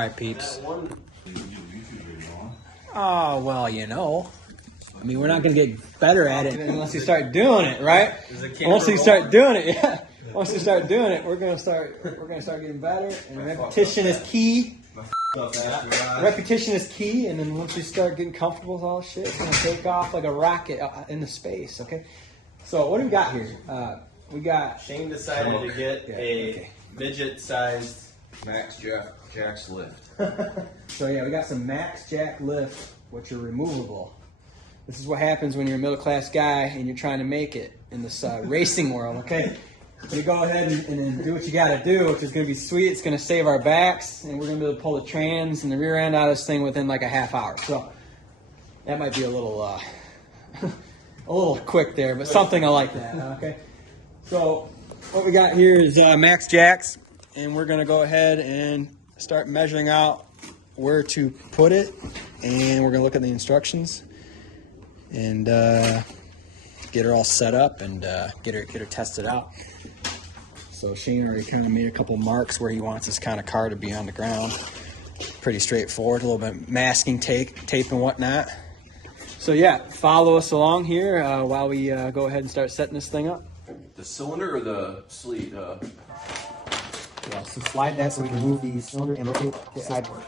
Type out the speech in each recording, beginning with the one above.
right, peeps. Oh, well, you know. I mean, we're not going to get better at it unless you start doing it, right? Once you start doing it, yeah. Once you start doing it, we're gonna start getting better. And repetition is key. Repetition is key, and then once you start getting comfortable with all shit, it's gonna take off like a rocket into space. Okay. So what do we got here? We got Shane decided to get a midget-sized Max Jack's lift. So yeah, we got some Max Jack lift, which are removable. This is what happens when you're a middle-class guy and you're trying to make it in this racing world. Okay. You go ahead and then do what you got to do, which is going to be sweet. It's going to save our backs, and we're going to be able to pull the trans and the rear end out of this thing within like a half hour. So that might be a little a little quick there, but something I like that. Okay. So what we got here is Max Jacks, and we're going to go ahead and start measuring out where to put it, and we're going to look at the instructions and get her all set up and get her tested out. So Shane already kind of made a couple marks where he wants this kind of car to be on the ground. Pretty straightforward, a little bit masking tape and whatnot. So yeah, follow us along here while we go ahead and start setting this thing up. The cylinder or the sleeve? Yeah, so slide that so we can move the cylinder and rotate the sideboard.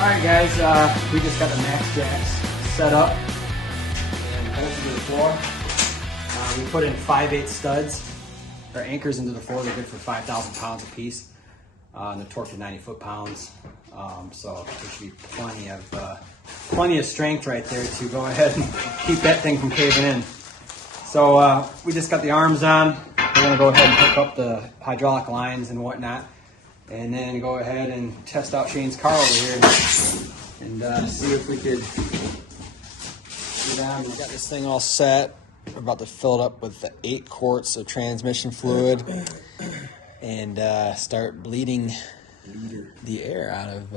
Alright guys, we just got the Max Jacks set up and bolted to the floor. We put in 5/8 studs, or anchors into the floor. They're good for 5,000 pounds a piece. And the torque to 90 foot-pounds. So there should be plenty of strength right there to go ahead and keep that thing from caving in. So we just got the arms on. We're gonna go ahead and hook up the hydraulic lines and whatnot, and then go ahead and test out Shane's car over here and see if we could get on. We got this thing all set. We're about to fill it up with the 8 quarts of transmission fluid and start bleeding the air out of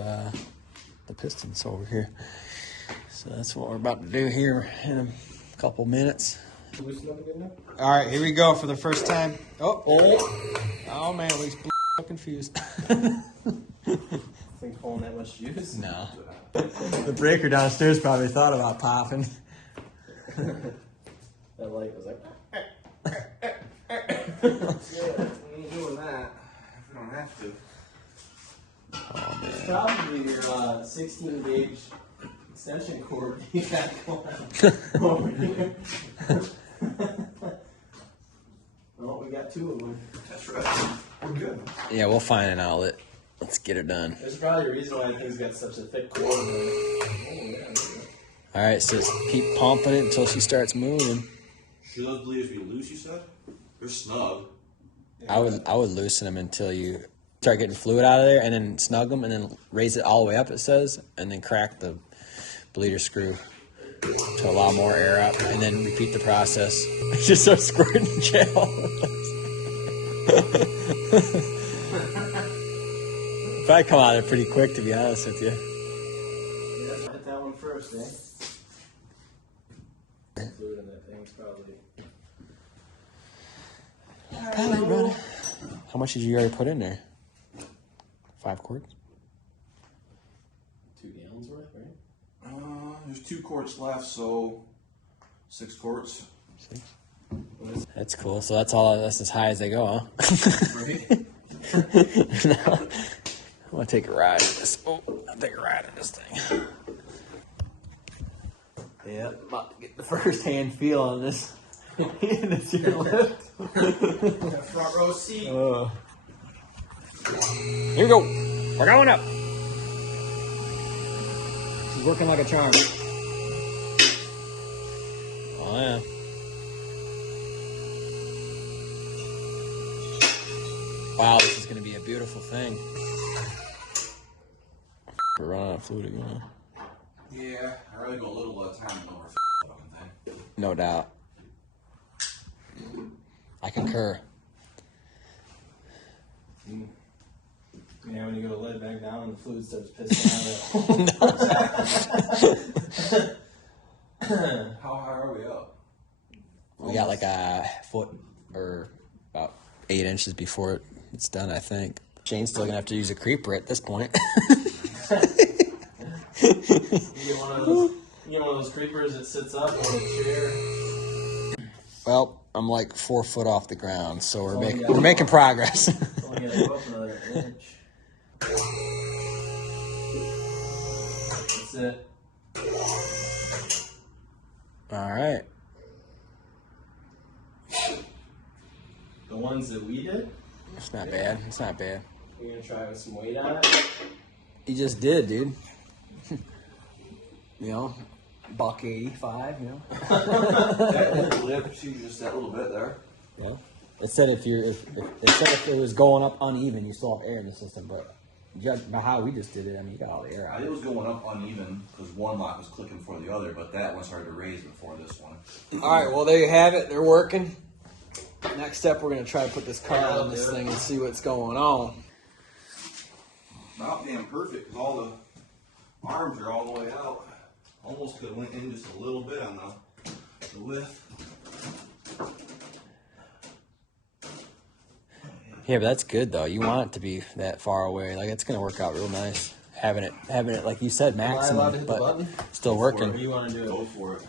the pistons over here. So that's what we're about to do here in a couple minutes. All right, here we go for the first time. Oh man, we so confused. Think pulling that much juice? No. The breaker downstairs probably thought about popping. That light was like. Yeah, we ain't doing that. We don't have to. Oh man. Probably your 16 gauge extension cord you got going over here. Well, we got two of them. That's right. We're good. Yeah, we'll find an outlet. Let's get her done. There's probably a reason why things got such a thick cord. Oh, yeah. All right, so just keep pumping it until she starts moving. Should those bleeders be loose, you said? They're snug. I would loosen them until you start getting fluid out of there, and then snug them, and then raise it all the way up, it says, and then crack the bleeder screw to allow more air up, and then repeat the process. Just start squirting gel. Probably come out of there pretty quick, to be honest with you. Yeah, hit that one first, eh? Fluid in that thing's probably. Probably running. How much did you already put in there? 5 quarts? 2 gallons worth, right? There's 2 quarts left, so 6 quarts. 6. That's cool. So that's as high as they go, huh? Right? No. I'm gonna take a ride in this. Oh, I'll take a ride in this thing. Yeah, about to get the first hand feel on this. This here lift. Front row seat. Here we go. We're going up. She's working like a charm. Oh yeah. Wow, this is gonna be a beautiful thing. We're running out of fluid again. Yeah, I really go a little time over fucking thing. No doubt. I concur. Yeah, when you go to let it back down and the fluid starts pissing out. How high are we up? We got like a foot or about 8 inches before it's done, I think. Shane's still gonna have to use a creeper at this point. You get one of those creepers that sits up on a chair. Well, I'm like 4 foot off the ground, so we're making progress. It's only gonna go up another inch. That's it. All right. The ones that we did, It's not bad. It's not bad. we're gonna try with some weight on it. You just did, dude. You know, $1.85, you know. That lift, see just that little bit there. Yeah. It said if it was going up uneven, you still have air in the system, but judging by how we just did it, I mean, you got all the air out. It was going up uneven because one lock was clicking for the other, but that one started to raise before this one. All right, well, there you have it. They're working. Next step, we're going to try to put this car on this thing and see what's going on. Not damn perfect because all the arms are all the way out. Almost could have went in just a little bit on the lift. Yeah, but that's good though. You want it to be that far away. Like it's gonna work out real nice. Having it like you said, allowed to maximum, hit the but button? still What do working. you want to do? Go for it.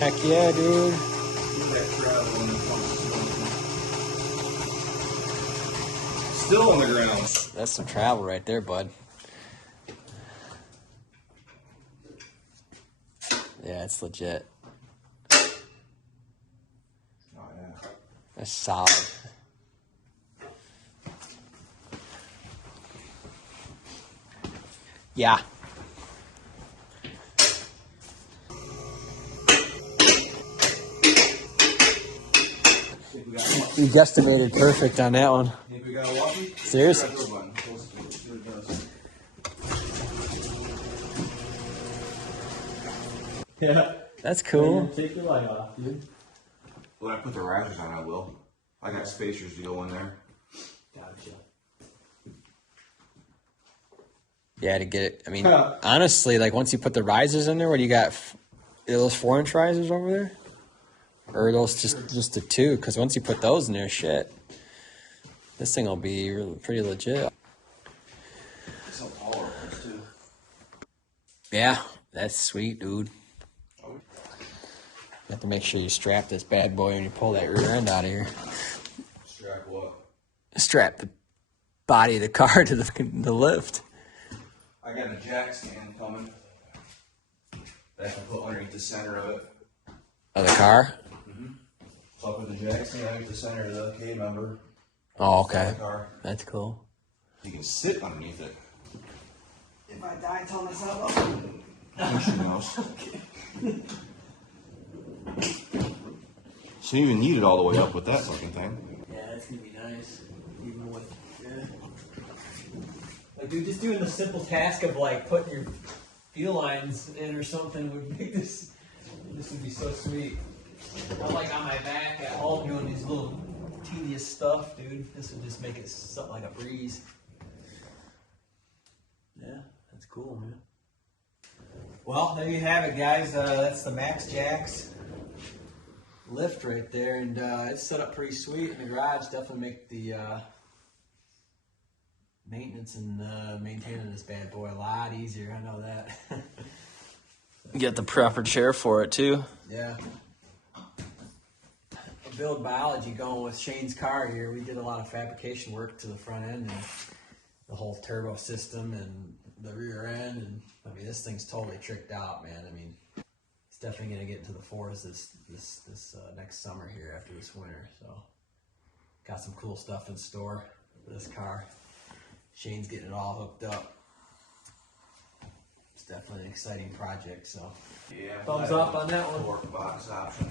Heck yeah, dude. Still on the ground. That's some travel right there, bud. Yeah, it's legit. Oh yeah. That's solid. Yeah. You guesstimated perfect on that one. Think we got a walkie? Seriously? Press the button. See what it does. Yeah. That's cool. Take your light off, dude. When I put the risers on, I will. I got spacers to go in there. Gotcha. Yeah, to get it. I mean, honestly, like once you put the risers in there, what do you got? Are those 4-inch risers over there? Or are those just the 2? Because once you put those in there, shit, this thing will be really, pretty legit. Some taller ones too. Yeah, that's sweet, dude. You have to make sure you strap this bad boy when you pull that rear end out of here. Strap what? Strap the body of the car to the lift. I got a jack stand coming that I can put underneath the center of it. Of the car? So I'll put the jack stand underneath the center of the K member. Oh, okay. The car. That's cool. You can sit underneath it. If I die, tell myself up. Who knows? So you even need it all the way up with that fucking thing. Yeah, that's gonna be nice. Even with, yeah. Like, dude, just doing the simple task of like putting your fuel lines in or something would make this. This would be so sweet. Not like on my back at home doing these little tedious stuff, dude. This would just make it something like a breeze. Yeah, that's cool, man. Well, there you have it, guys. That's the Max Jacks lift right there, and it's set up pretty sweet in the garage. Definitely make the maintenance and maintaining this bad boy a lot easier. I know that. You get the proper chair for it too. Yeah. Build biology going with Shane's car here. We did a lot of fabrication work to the front end and the whole turbo system and the rear end, and I mean this thing's totally tricked out, man. I mean, it's definitely gonna get into the fours this next summer here after this winter. So got some cool stuff in store for this car. Shane's getting it all hooked up. It's definitely an exciting project. So Yeah. thumbs up on that one. Torque box option.